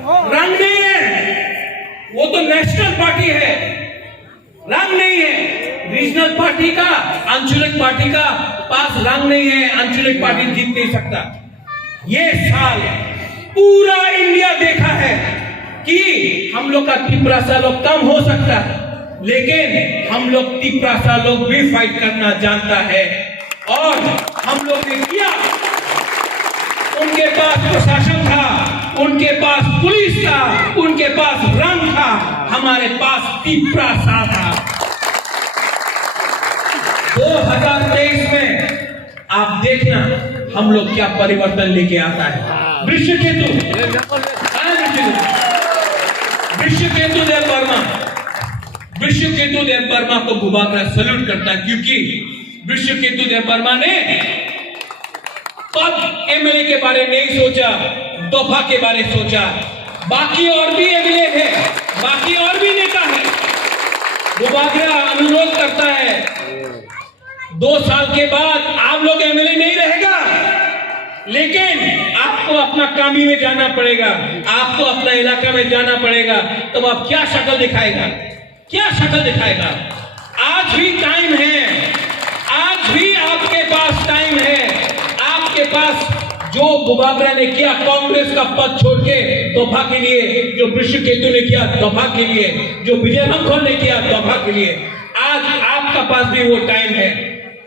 रंग नहीं है, वो तो नेशनल पार्टी है, रंग नहीं है। रीजनल पार्टी का, आंचलिक पार्टी का पास रंग नहीं है, आंचलिक पार्टी जीत नहीं सकता। ये साल पूरा इंडिया देखा है कि हम लोग का तिपरासा लोग कम हो सकता है, लेकिन हम लोग तिपरासा लोग भी फाइट करना जानता है और हम लोग ने किया। उनके पास प्रशासन था, उनके पास पुलिस था, उनके पास रंग था, हमारे पास तिपरासा था। 2023 में आप देखना हम लोग क्या परिवर्तन लेके आता है। वृषकेतु देव वर्मा, वृषकेतु देव वर्मा को भूभागरा सल्यूट करता है, क्योंकि वृषकेतु देव वर्मा ने पद एमएलए के बारे नहीं सोचा, दफा के बारे सोचा। बाकी और भी एमएलए है, बाकी और भी नेता है। भूभागरा अनुरोध करता है 2 साल के बाद आप लोग एमएलए नहीं रहेगा, लेकिन आपको अपना कामी में जाना पड़ेगा, आपको अपना इलाका में जाना पड़ेगा। तब आप क्या शक्ल दिखाएगा, क्या शक्ल दिखाएगा? आज भी टाइम है, आज भी आपके पास टाइम है। आपके पास जो भूभागरा ने किया कांग्रेस का पद छोड़ के दफा के लिए, जो वृषकेतु ने किया दफा के लिए, जो विजय राघवन ने किया दफा के लिए, आज आपका पास भी वो टाइम है।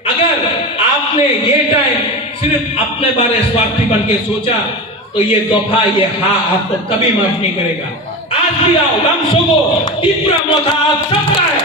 अगर आपने ये टाइम सिर्फ अपने बारे स्वार्थी बन के सोचा तो ये दफा, ये हाँ आपको कभी माफ नहीं करेगा। आज भी आओ, रंग सोगो, तिपरा मोथा आप सबका है।